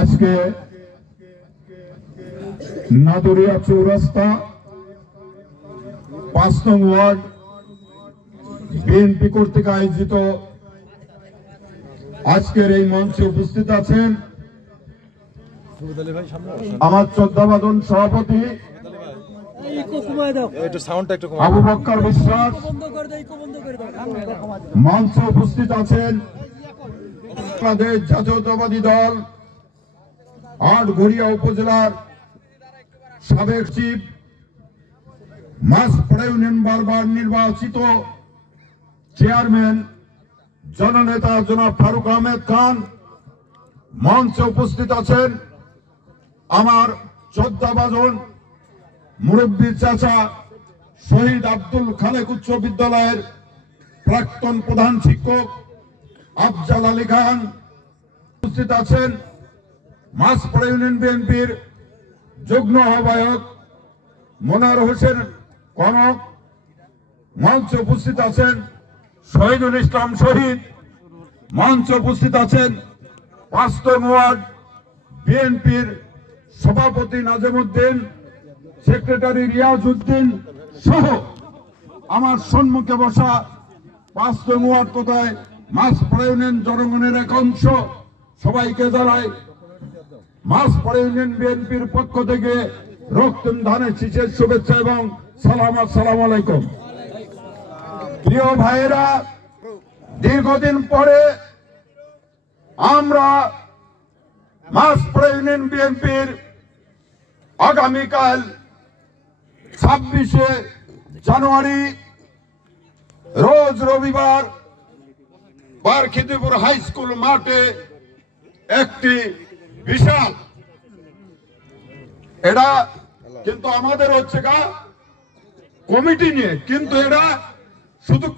আজকে নাদুরিয়া চৌরাস্তা ৫ নং ওয়ার্ড বিএনপি কর্তৃক আয়োজিত আজকের এই মঞ্চে উপস্থিত আছেন আমার শ্রদ্ধাভাজন সভাপতি আবু বক্কর বিশ্বাস, মঞ্চে উপস্থিত আছেন বাংলাদেশ জাতীয়তাবাদী দল আটঘরিয়া উপজেলার সাবেক চিফ, মাসপাড়া ইউনিয়ন বারবার নির্বাচিত চেয়ারম্যান জননেতা জনাব ফারুক আহমেদ খান। মঞ্চে উপস্থিত আছেন আমার শ্রদ্ধাভাজন মুরব্বী চাচা শহীদ আব্দুল খালেক উচ্চ বিদ্যালয়ের প্রাক্তন প্রধান শিক্ষক আফজাল আলী খান। উপস্থিত আছেন মাসপাড়া ইউনিয়ন বিএনপির যুগ্ম আহ্বায়ক মনোয়ার হোসেন কনক। মঞ্চে উপস্থিত আছেন শহীদুল ইসলাম শহীদ। মঞ্চে উপস্থিত আছেন ৫ নং ওয়ার্ড বিএনপির সভাপতি নাজিমউদ্দিন, সেক্রেটারি রিয়াজউদ্দিন সহ আমার সম্মুখে বসা ৫ নং ওয়ার্ড কোথায় মাসপাড়া ইউনিয়ন জনগণের এক অংশ, সবাইকে জানাই মাসপাড়া ইউনিয়ন বিএনপির পক্ষ থেকে রক্তিম ধানের শীষের শুভেচ্ছা এবং সালাম। আসসালামু আলাইকুম। প্রিয় ভাইয়েরা, দীর্ঘদিন পরে আমরা মাসপাড়া ইউনিয়ন বিএনপির আগামীকাল ২৬শে জানুয়ারি রোজ রবিবার বারখিদিপুর হাই স্কুল মাঠে একটি বিশাল, এটা কিন্তু আমাদের হচ্ছে কমিটি নিয়ে, কিন্তু এটা শুধু